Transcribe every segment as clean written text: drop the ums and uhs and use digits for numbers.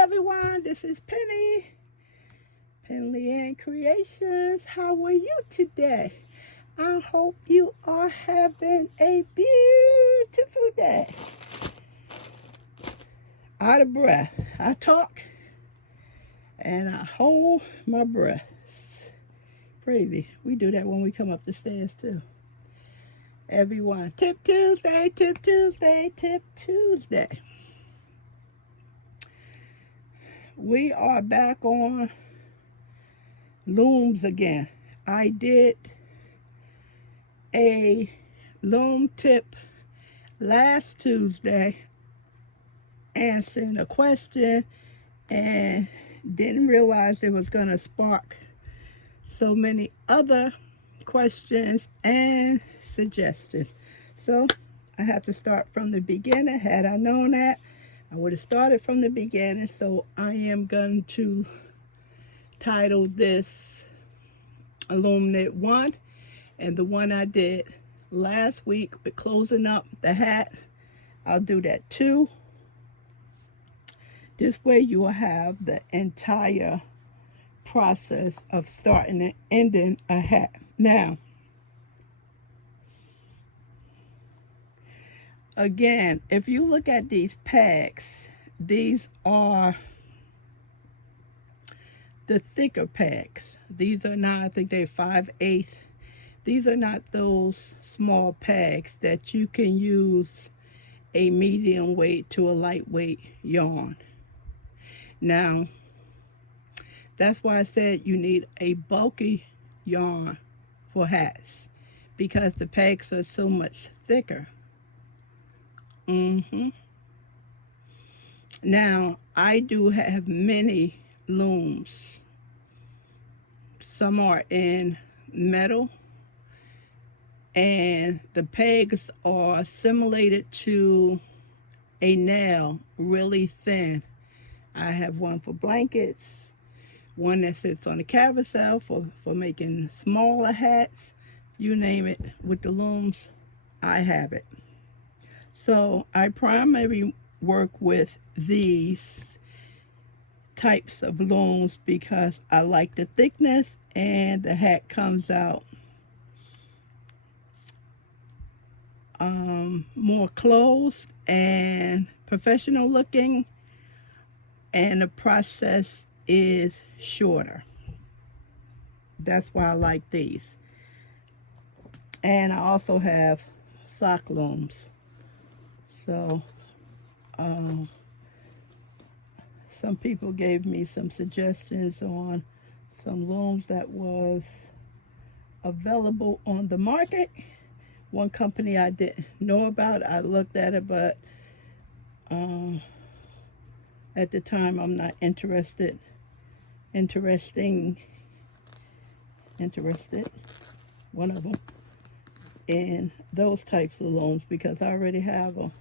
everyone, this is Penley-Ann Creations. How are you today? I hope you are having a beautiful day. Out of breath. I talk and I hold my breath. Crazy. We do that when we come up the stairs too. Everyone, Tip Tuesday, Tip Tuesday, Tip Tuesday. We are back on looms again. I did a loom tip last Tuesday answering a question and didn't realize it was going to spark so many other questions and suggestions. So I had to start from the beginning. Had I known that, I would have started from the beginning. So I am going to title this Loom Knit 1, and the one I did last week with closing up the hat, I'll do that too. This way you will have the entire process of starting and ending a hat. Now, again, if you look at these pegs, these are the thicker pegs. These are not, I think they're 5/8. These are not those small pegs that you can use a medium weight to a lightweight yarn. Now, that's why I said you need a bulky yarn for hats, because the pegs are so much thicker. Now, I do have many looms. Some are in metal, and the pegs are simulated to a nail, really thin. I have one for blankets, one that sits on the carousel for making smaller hats. You name it, with the looms, I have it. So I primarily work with these types of looms because I like the thickness, and the hat comes out more closed and professional looking, and the process is shorter. That's why I like these. And I also have sock looms. So some people gave me some suggestions on some looms that was available on the market. One company I didn't know about. I looked at it, but at the time I'm not interested, one of them, in those types of looms, because I already have them.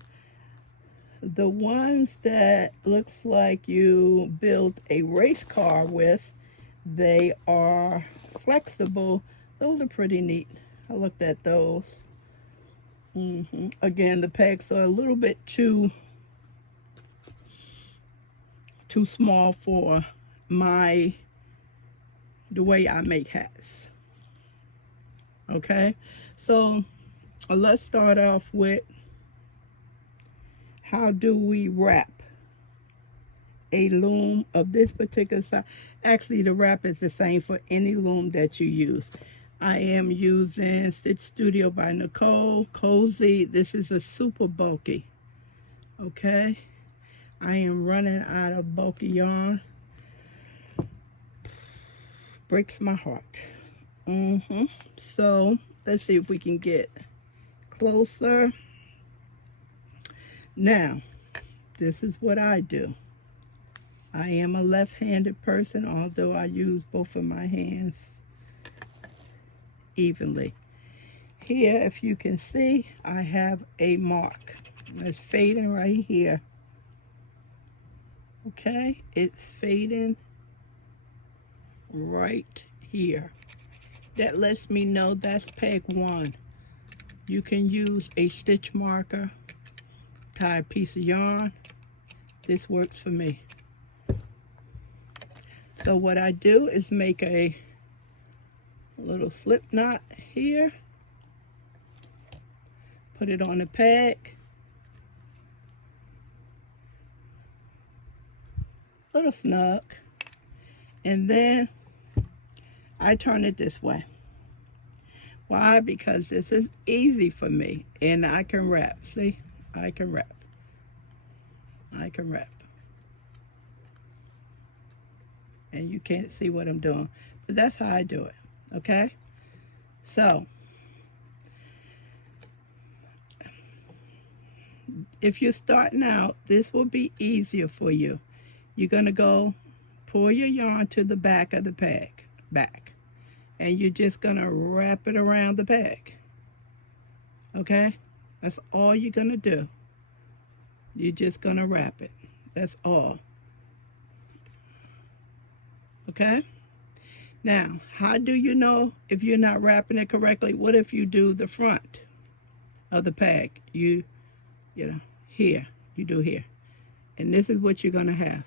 The ones that looks like you build a race car with, they are flexible. Those are pretty neat. I looked at those. Again, the pegs are a little bit too small for the way I make hats. Okay, so let's start off with, how do we wrap a loom of this particular size? Actually, the wrap is the same for any loom that you use. I am using Stitch Studio by Nicole Cozy. This is a super bulky. Okay, I am running out of bulky yarn. Breaks my heart. So let's see if we can get closer. Now, this is what I do. I am a left-handed person, although I use both of my hands evenly. Here, if you can see, I have a mark. It's fading right here. Okay, it's fading right here. That lets me know that's peg 1. You can use a stitch marker, tie a piece of yarn. This works for me. So what I do is make a little slip knot here, put it on the peg, little snug, and then I turn it this way. Why? Because this is easy for me and I can wrap. See, I can wrap. And you can't see what I'm doing, but that's how I do it. Okay, so if you're starting out, this will be easier for you. You're gonna go pull your yarn to the back of the peg, and you're just gonna wrap it around the peg. Okay, that's all you're gonna do. You're just gonna wrap it. That's all. Okay, now how do you know if you're not wrapping it correctly? What if you do the front of the peg? You know, here, you do here, and this is what you're gonna have.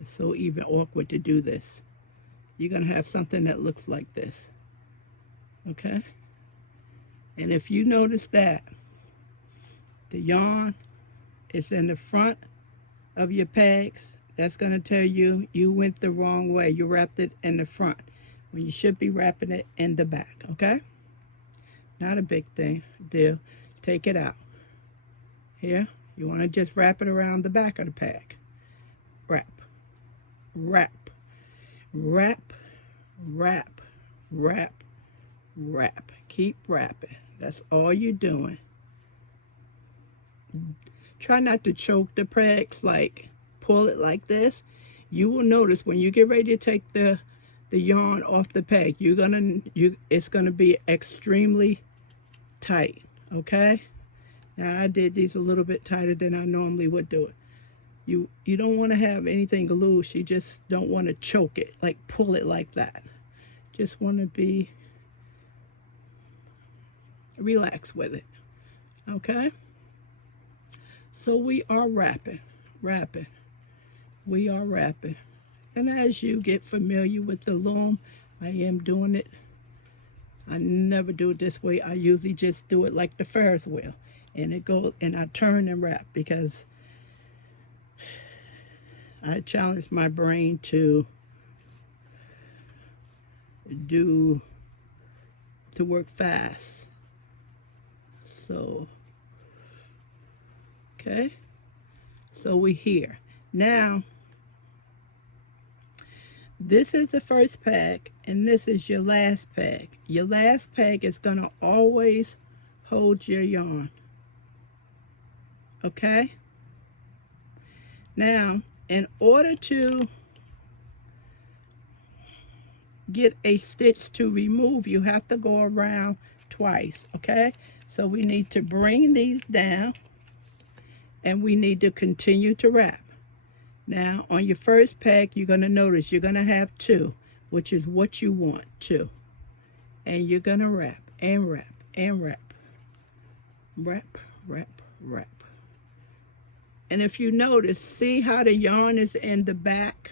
It's so even awkward to do this. You're gonna have something that looks like this. Okay, and if you notice that the yarn is in the front of your pegs, that's going to tell you you went the wrong way. You wrapped it in the front when you should be wrapping it in the back. Okay, not a big deal. Take it out. Here, you want to just wrap it around the back of the peg. Wrap, wrap, wrap, wrap, wrap, wrap. Keep wrapping. That's all you're doing. Try not to choke the pegs, like pull it like this. You will notice when you get ready to take the yarn off the peg, it's gonna be extremely tight. Okay, now I did these a little bit tighter than I normally would do it. You don't want to have anything loose. You just don't want to choke it, like pull it like that. Just want to be relaxed with it. Okay, so we are wrapping. We are wrapping, and as you get familiar with the loom, I am doing it. I never do it this way. I usually just do it like the Ferris wheel, and it goes, and I turn and wrap, because I challenge my brain to work fast. So okay, so we here now. This is the first peg, and this is your last peg. Your last peg is going to always hold your yarn. Okay? Now, in order to get a stitch to remove, you have to go around twice. Okay? So we need to bring these down, and we need to continue to wrap. Now, on your first peg, you're going to notice you're going to have 2, which is what you want, 2. And you're going to wrap and wrap and wrap. Wrap, wrap, wrap. And if you notice, see how the yarn is in the back?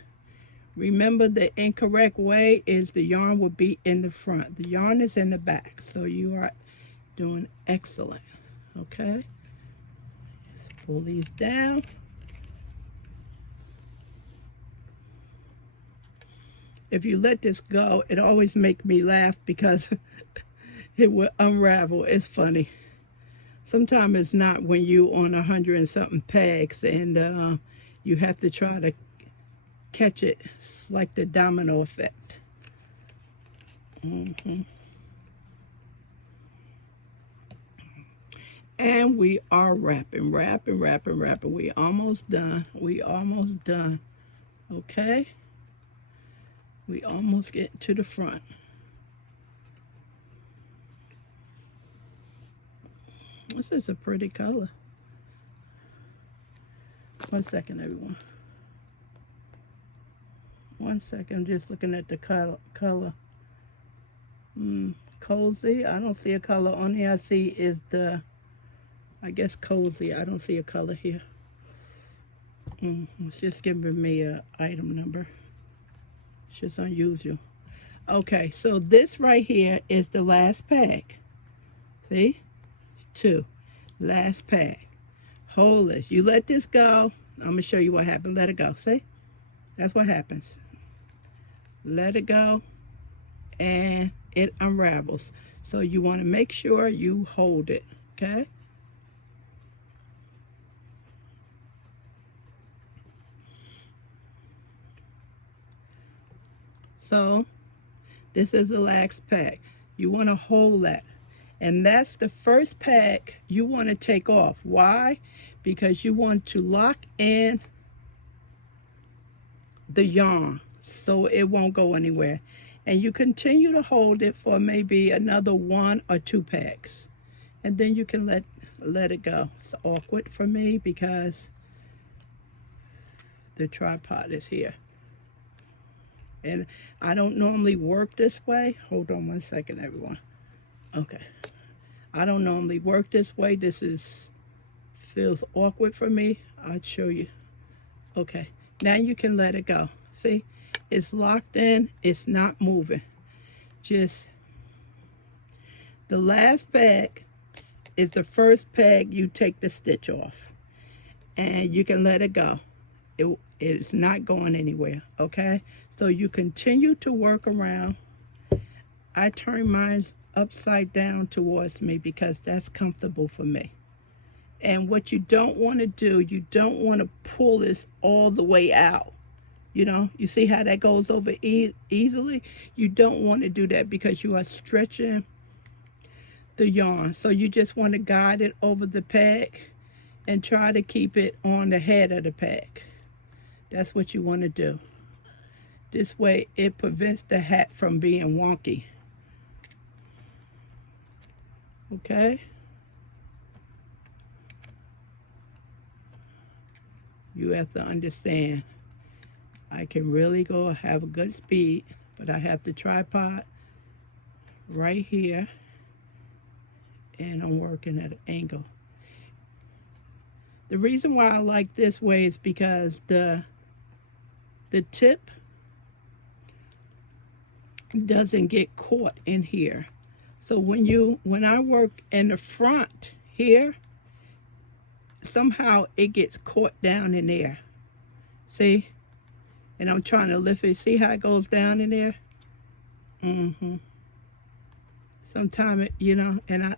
Remember, the incorrect way is the yarn will be in the front. The yarn is in the back. So you are doing excellent. Okay? Just pull these down. If you let this go, it always makes me laugh because it will unravel. It's funny. Sometimes it's not when you on 100 and something pegs, and you have to try to catch it. It's like the domino effect. And we are wrapping. We almost done. Okay, we almost get to the front. This is a pretty color. One second, everyone. One second, I'm just looking at the color. Cozy. I don't see a color. Only I see is the, I guess, cozy. I don't see a color here. It's just giving me a item number. It's just unusual. Okay, so this right here is the last pack. See? 2. Last pack. Hold this. You let this go. I'm going to show you what happened. Let it go. See? That's what happens. Let it go and it unravels. So you want to make sure you hold it. Okay? So this is the last pack. You want to hold that. And that's the first pack you want to take off. Why? Because you want to lock in the yarn so it won't go anywhere. And you continue to hold it for maybe another 1 or 2 packs. And then you can let it go. It's awkward for me because the tripod is here. And I don't normally work this way. Hold on 1 second, everyone. Okay. I don't normally work this way. This feels awkward for me. I'll show you. Okay. Now you can let it go. See? It's locked in. It's not moving. Just the last peg is the first peg you take the stitch off. And you can let it go. It's not going anywhere. Okay? So you continue to work around. I turn mine upside down towards me because that's comfortable for me. And what you don't want to do, you don't want to pull this all the way out. You know, you see how that goes over easily? You don't want to do that because you are stretching the yarn. So you just want to guide it over the peg and try to keep it on the head of the peg. That's what you want to do. This way it prevents the hat from being wonky. Okay? You have to understand, I can really go have a good speed, but I have the tripod right here and I'm working at an angle. The reason why I like this way is because the tip doesn't get caught in here. So when I work in the front here, somehow it gets caught down in there. See? And I'm trying to lift it. See how it goes down in there? Sometimes, you know, and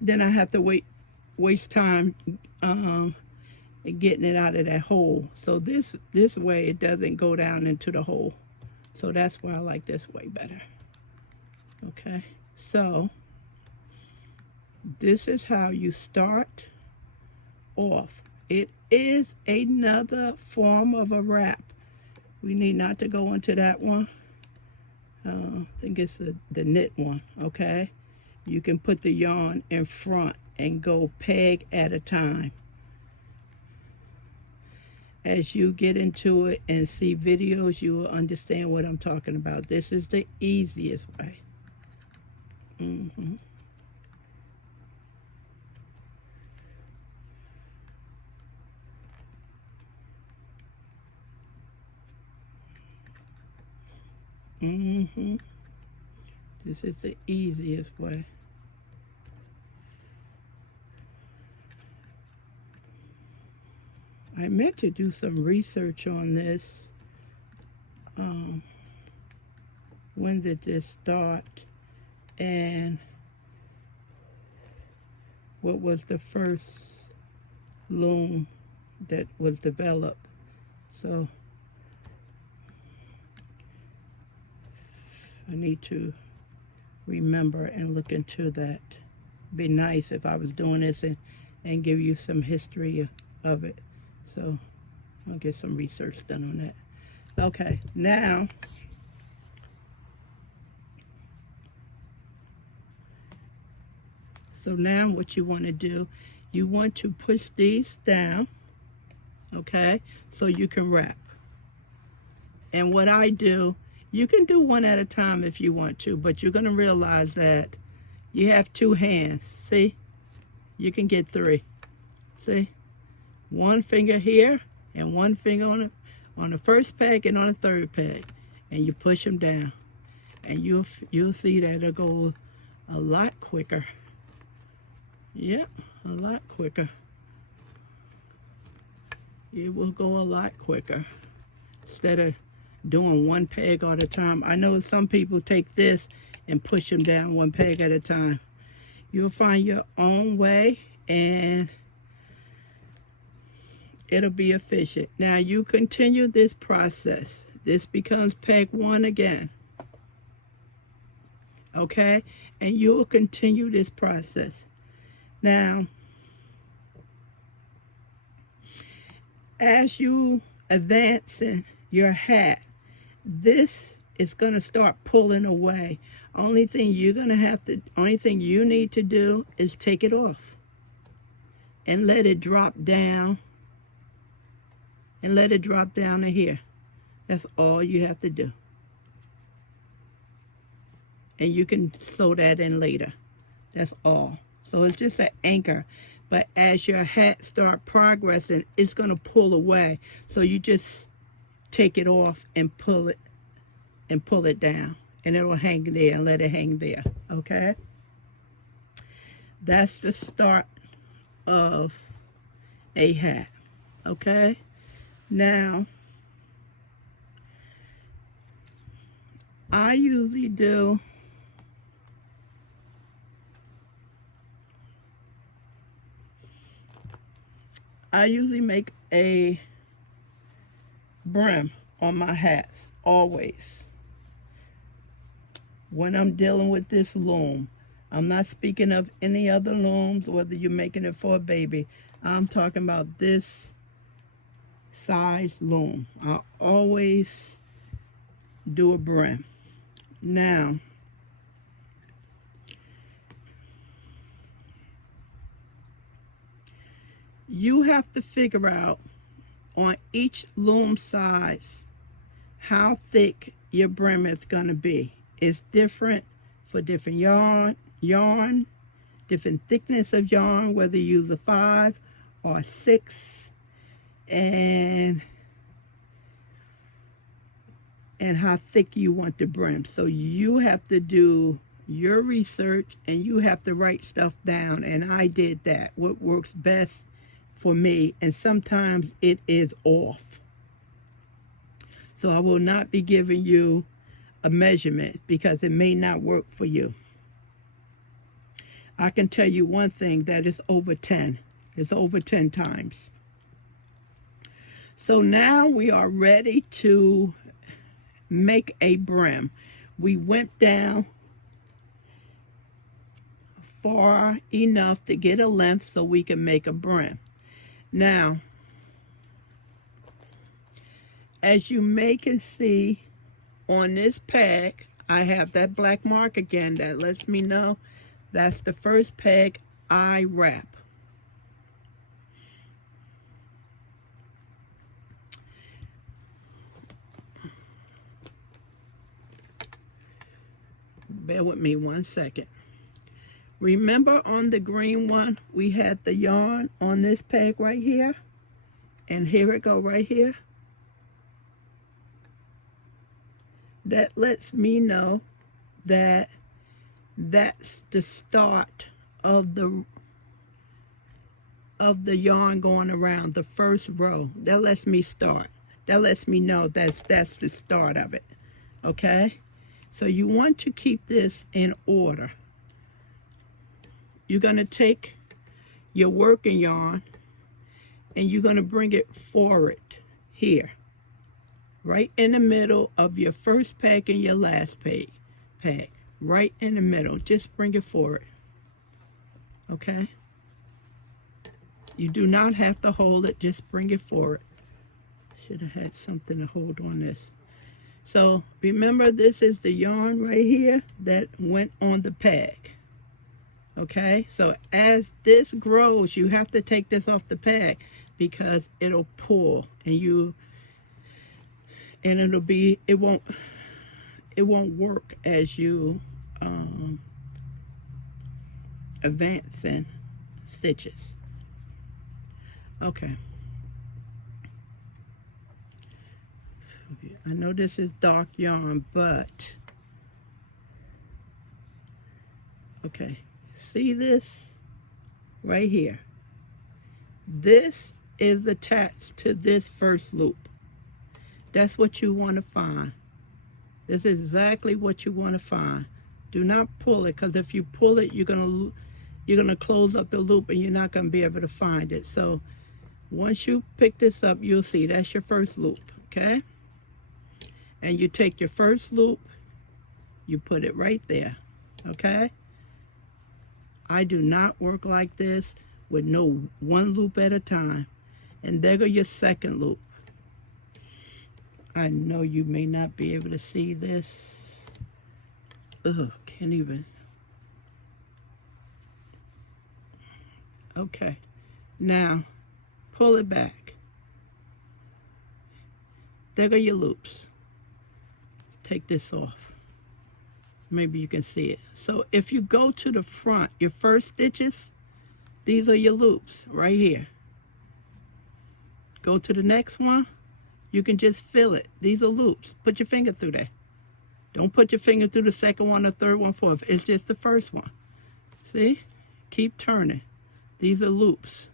then I have to waste time getting it out of that hole. So this way it doesn't go down into the hole. So that's why I like this way better. Okay, so this is how you start off. It is another form of a wrap. We need not to go into that one. I think it's the knit one, okay? You can put the yarn in front and go peg at a time. As you get into it and see videos, you will understand what I'm talking about. This is the easiest way. This is the easiest way. I meant to do some research on this. When did this start? And what was the first loom that was developed? So I need to remember and look into that. It'd be nice if I was doing this and give you some history of it. So I'll get some research done on that. Okay, now what you want to do, you want to push these down, okay, so you can wrap. And what I do, you can do one at a time if you want to, but you're going to realize that you have 2 hands. See? You can get 3. See? 1 finger here and one finger on the first peg and on the third peg, and you push them down, and you'll see that it'll go a lot quicker. Yep, a lot quicker. It will go a lot quicker instead of doing one peg all the time. I know some people take this and push them down one peg at a time. You'll find your own way, and it'll be efficient. Now you continue this process. This becomes peg 1 again. Okay? And you'll continue this process. Now, as you advance in your hat, this is going to start pulling away. Only thing you need to do is take it off and let it drop down, and let it drop down to here. That's all you have to do. And you can sew that in later. That's all. So it's just an anchor. But as your hat start progressing, it's going to pull away. So you just take it off and pull it down. And it'll hang there and let it hang there. Okay? That's the start of a hat. Okay? Now, I usually make a brim on my hats, always. When I'm dealing with this loom. I'm not speaking of any other looms, whether you're making it for a baby. I'm talking about this size loom. I always do a brim. Now, you have to figure out on each loom size how thick your brim is going to be. It's different for different yarn, different thickness of yarn, whether you use a 5 or a 6, and how thick you want the brim. So you have to do your research, and you have to write stuff down, and I did that. What works best for me, and sometimes it is off. So I will not be giving you a measurement because it may not work for you. I can tell you one thing, that is over 10. It's over 10 times. So now we are ready to make a brim. We went down far enough to get a length so we can make a brim. Now, as you may can see on this peg, I have that black mark again that lets me know that's the first peg I wrap. Bear with me 1 second. Remember on the green one, we had the yarn on this peg right here, and here it go right here. That lets me know that that's the start of the yarn going around the first row. That lets me start. That lets me know that's the start of it. Okay? So you want to keep this in order. You're going to take your working yarn and you're going to bring it forward here, right in the middle of your first peg and your last peg, right in the middle. Just bring it forward. Okay? You do not have to hold it, just bring it forward. Should have had something to hold on this. So remember, this is the yarn right here that went on the peg. Okay, so as this grows, you have to take this off the peg because it'll pull, and it won't work as you advance in stitches. Okay. I know this is dark yarn, but okay, see this right here? This is attached to this first loop. That's what you want to find. This is exactly what you want to find. Do not pull it, because if you pull it, you're gonna close up the loop and you're not gonna be able to find it. So once you pick this up, you'll see that's your first loop, okay? And you take your first loop, you put it right there, okay? I do not work like this with no one loop at a time. And there go your second loop. I know you may not be able to see this. Ugh, can't even. Okay, now pull it back. There go your loops. Take this off. Maybe you can see it. So if you go to the front, your first stitches, these are your loops right here. Go to the next one, you can just feel it. These are loops. Put your finger through there. Don't put your finger through the second one, or third one, fourth. It's just the first one. See? Keep turning. These are loops.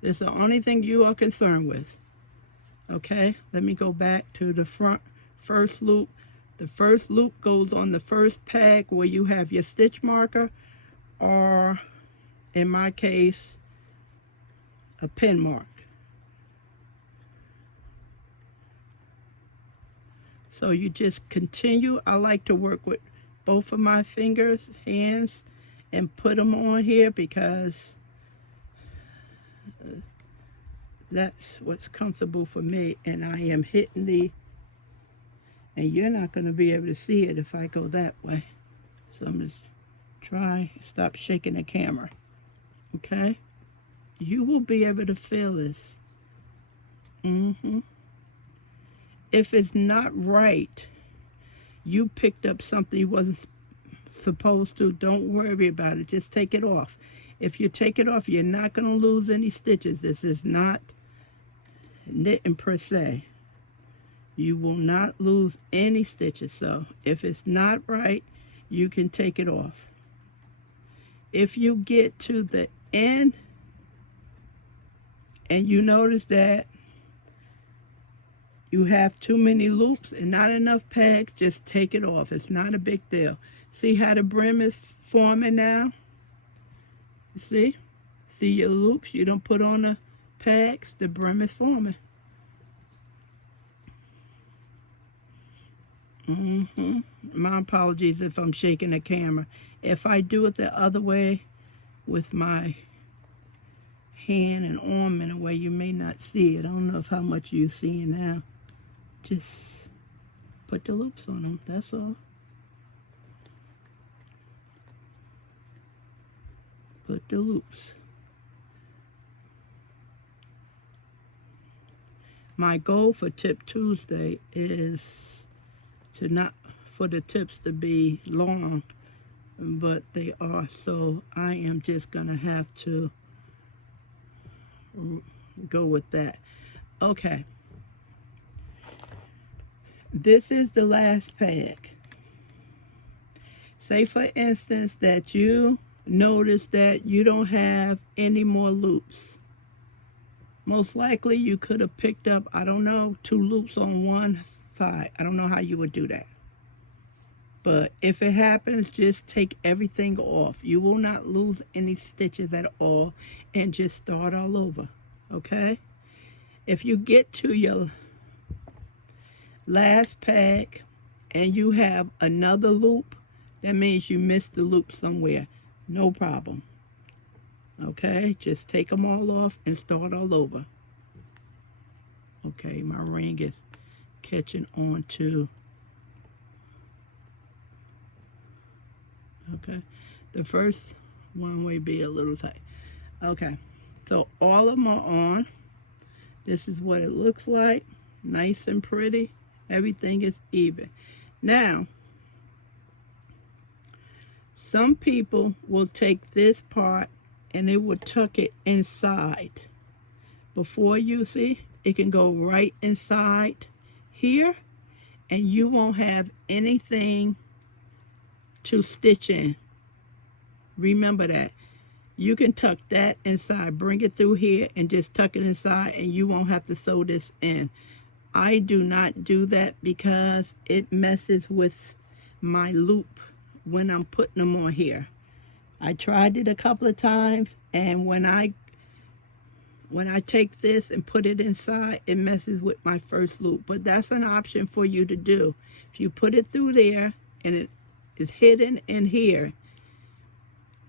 This is the only thing you are concerned with. Okay, let me go back to the front first loop. The first loop goes on the first peg where you have your stitch marker, or in my case, a pin mark. So you just continue. I like to work with both of my fingers, hands, and put them on here because that's what's comfortable for me. And I am hitting the, and you're not going to be able to see it if I go that way. So I'm just stop shaking the camera. Okay? You will be able to feel this. If it's not right, you picked up something you wasn't supposed to, don't worry about it. Just take it off. If you take it off, you're not going to lose any stitches. This is not knitting per se. You will not lose any stitches. So if it's not right, you can take it off. If you get to the end and you notice that you have too many loops and not enough pegs, just take it off. It's not a big deal. See how the brim is forming now? You see? See your loops? You don't put on the pegs, the brim is forming. My apologies if I'm shaking the camera. If I do it the other way with my hand and arm in a way, you may not see it. I don't know how much you're seeing now. Just put the loops on them, that's all. Put the loops. My goal for Tip Tuesday is to not for the tips to be long, but they are, so I am just gonna have to go with that. Okay. This is the last peg. Say for instance that you notice that you don't have any more loops. Most likely you could have picked up, I don't know, 2 loops on one side. I don't know how you would do that. But if it happens, just take everything off. You will not lose any stitches at all, and just start all over, okay? If you get to your last peg and you have another loop, that means you missed the loop somewhere. No problem. Okay, just take them all off and start all over. Okay, my ring is catching on to. Okay, the first one may be a little tight. Okay, so all of them are on. This is what it looks like. Nice and pretty. Everything is even. Now, some people will take this part and they will tuck it inside. Before you see, it can go right inside here, and you won't have anything to stitch in. Remember that. You can tuck that inside, bring it through here and just tuck it inside, and you won't have to sew this in. I do not do that because it messes with my loop when I'm putting them on here. I tried it a couple of times, and when I take this and put it inside, it messes with my first loop. But that's an option for you to do. If you put it through there and it is hidden in here,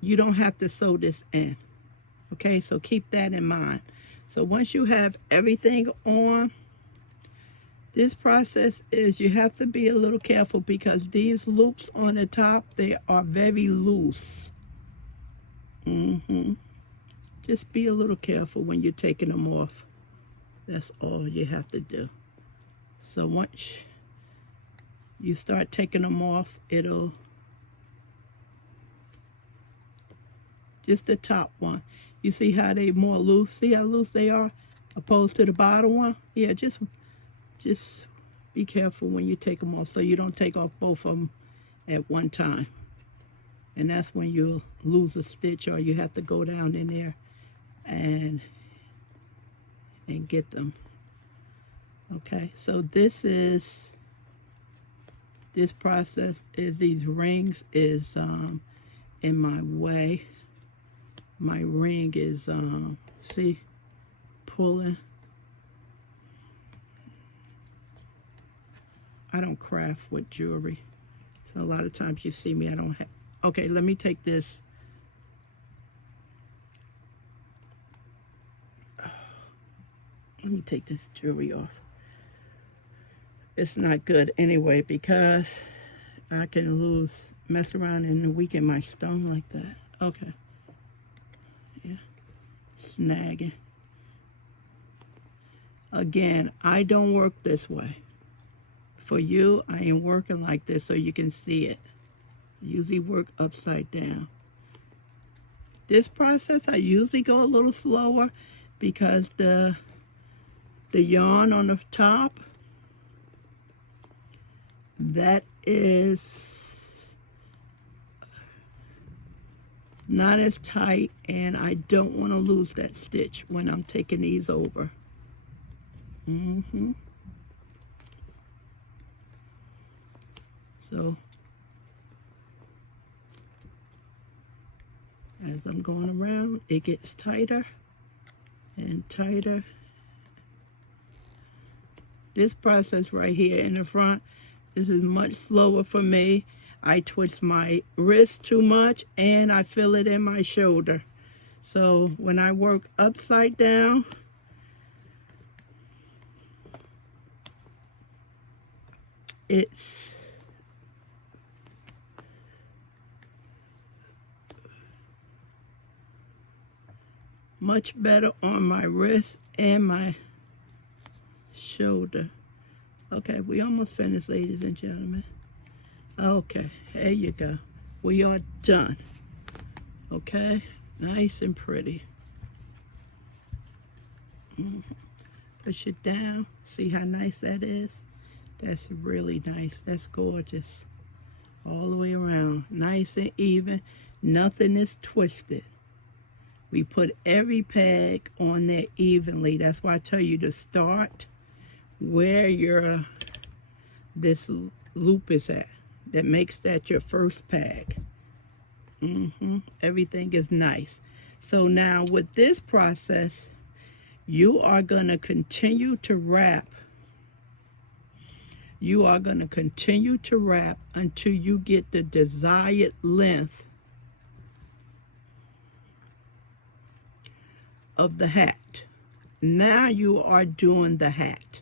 you don't have to sew this in. Okay, so keep that in mind. So once you have everything on, this process is you have to be a little careful because these loops on the top, they are very loose. Just be a little careful when you're taking them off. That's all you have to do. So once you start taking them off, it'll, just the top one. You see how they more loose? See how loose they are opposed to the bottom one? Yeah, just be careful when you take them off so you don't take off both of them at one time. And that's when you'll lose a stitch, or you have to go down in there and get them. Okay, so this process is, these rings is in my way. My ring is see, pulling. I don't craft with jewelry, so a lot of times you see me, I don't have. Okay, let me take this. Let me take this jewelry off. It's not good anyway because I can mess around and weaken my stone like that. Okay. Yeah. Snagging. Again, I don't work this way. For you, I am working like this so you can see it. I usually work upside down. This process, I usually go a little slower because the yarn on the top, that is not as tight, and I don't want to lose that stitch when I'm taking these over. So as I'm going around, it gets tighter and tighter. This process right here in the front, this is much slower for me. I twist my wrist too much and I feel it in my shoulder. So when I work upside down, it's much better on my wrist and my shoulder. Okay, we almost finished, ladies and gentlemen. Okay, there you go. We are done. Okay, nice and pretty. Push it down. See how nice that is? That's really nice. That's gorgeous. All the way around. Nice and even. Nothing is twisted. We put every peg on there evenly. That's why I tell you to start where this loop is at. That makes that your first peg. Everything is nice. So now with this process, you are going to continue to wrap. You are going to continue to wrap until you get the desired length of the hat. Now you are doing the hat.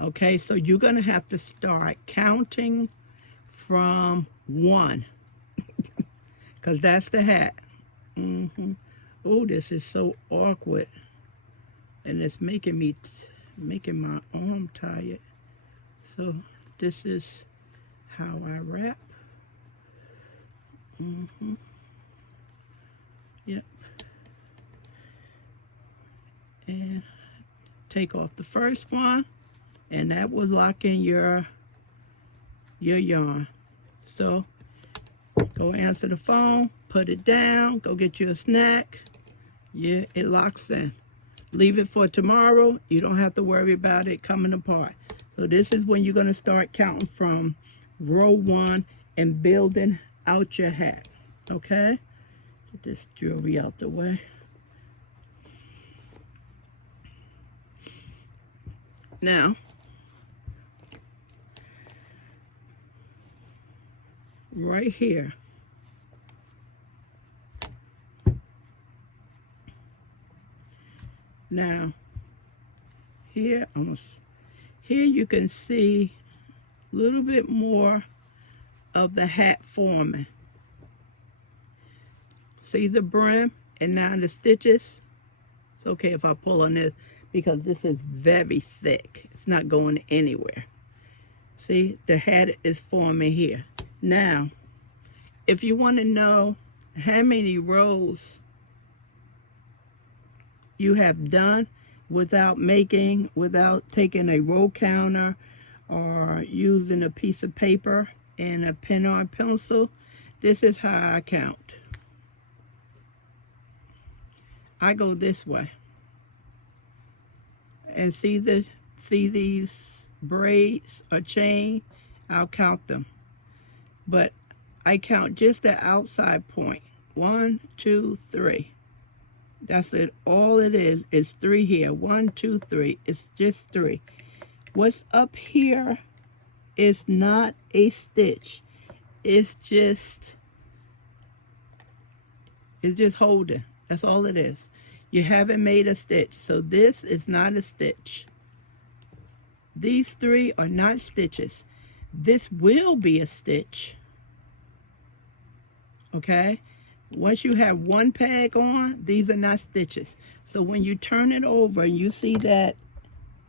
Okay, so you're going to have to start counting from 1 because that's the hat. Oh, this is so awkward, and it's making my arm tired. So this is how I wrap. Yep. And take off the first one and that will lock in your yarn. So go answer the phone, put it down, go get you a snack. Yeah, it locks in. Leave it for tomorrow. You don't have to worry about it coming apart. So this is when you're going to start counting from row 1 and building out your hat. Okay? Get this jewelry out the way. Now, right here, now here you can see a little bit more of the hat forming. See the brim and now the stitches. It's okay if I pull on this because this is very thick. It's not going anywhere. See, the hat is forming here. Now, if you want to know how many rows you have done without taking a row counter or using a piece of paper and a pen or a pencil, this is how I count. I go this way. And see these braids or chain? I'll count them. But I count just the outside point. 1, 2, 3. That's it. All it is 3 here. 1, 2, 3. It's just 3. What's up here is not a stitch. It's just holding. That's all it is. You haven't made a stitch. So this is not a stitch. These 3 are not stitches. This will be a stitch. Okay? Once you have one peg on, these are not stitches. So when you turn it over and you see that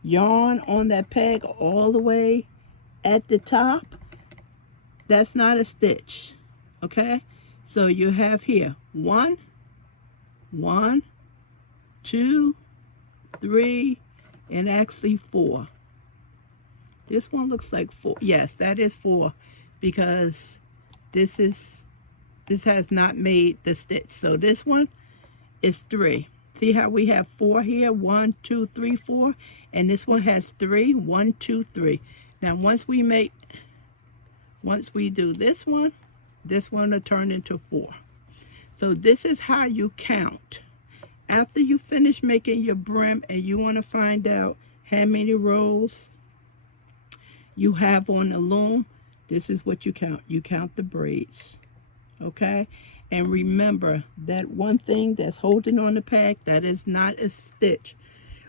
yarn on that peg all the way at the top, that's not a stitch. Okay? So you have here 1, 2, 3, and actually 4. This one looks like 4. Yes, that is 4 because this has not made the stitch. So this one is 3. See how we have 4 here? 1, 2, 3, 4. And this one has 3. 1, 2, 3. Now once we do this one will turn into 4. So this is how you count. After you finish making your brim and you want to find out how many rows you have on the loom, this is what you count. You count the braids. Okay? And remember that one thing that's holding on the peg, that is not a stitch.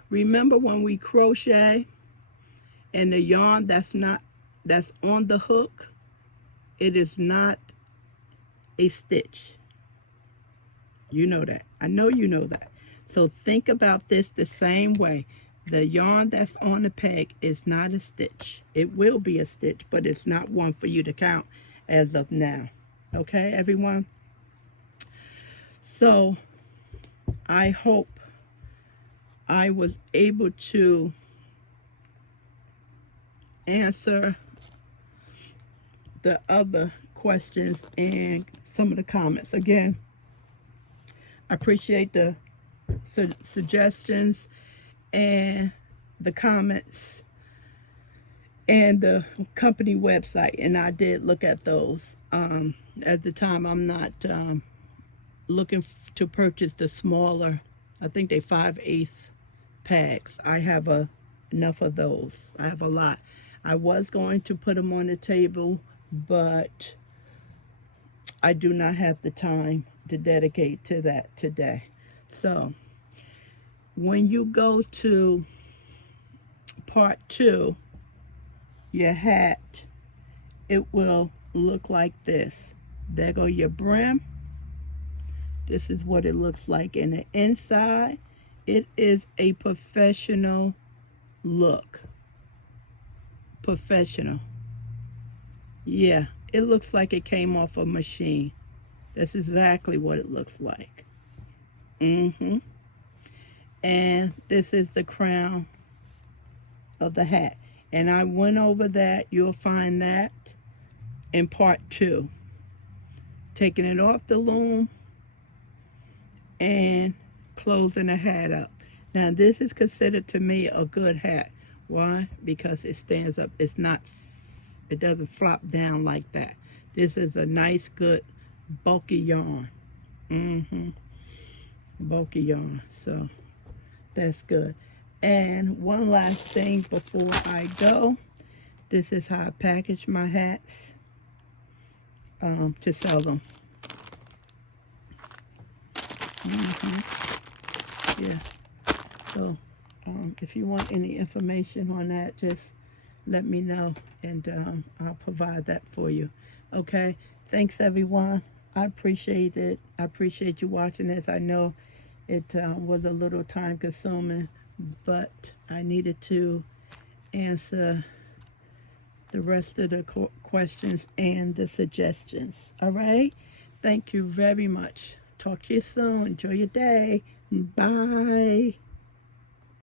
Remember when we crochet and the yarn that's on the hook, it is not a stitch. You know that. I know you know that. So think about this the same way. The yarn that's on the peg is not a stitch. It will be a stitch, but it's not one for you to count as of now. Okay, everyone? So I hope I was able to answer the other questions and some of the comments. Again, I appreciate the suggestions and the comments and the company website, and I did look at those. At the time, I'm not looking to purchase the smaller, I think they 5/8 packs. I have enough of those. I have a lot. I was going to put them on the table, but I do not have the time to dedicate to that today. So when you go to part 2, your hat, it will look like this. There go your brim. This is what it looks like in the inside. It is a professional look. Professional. Yeah, it looks like it came off a machine. That's exactly what it looks like. And this is the crown of the hat. And I went over that. You'll find that in part 2. Taking it off the loom and closing the hat up. Now this is considered to me a good hat. Why? Because it stands up. It doesn't flop down like that. This is a nice, good, bulky yarn. Bulky yarn. So that's good. And one last thing before I go. This is how I package my hats to sell them. Yeah. So if you want any information on that, just let me know, and I'll provide that for you. Okay. Thanks, everyone. I appreciate it. I appreciate you watching this. I know it was a little time consuming, but I needed to answer the rest of the questions and the suggestions. All right. Thank you very much. Talk to you soon. Enjoy your day. Bye.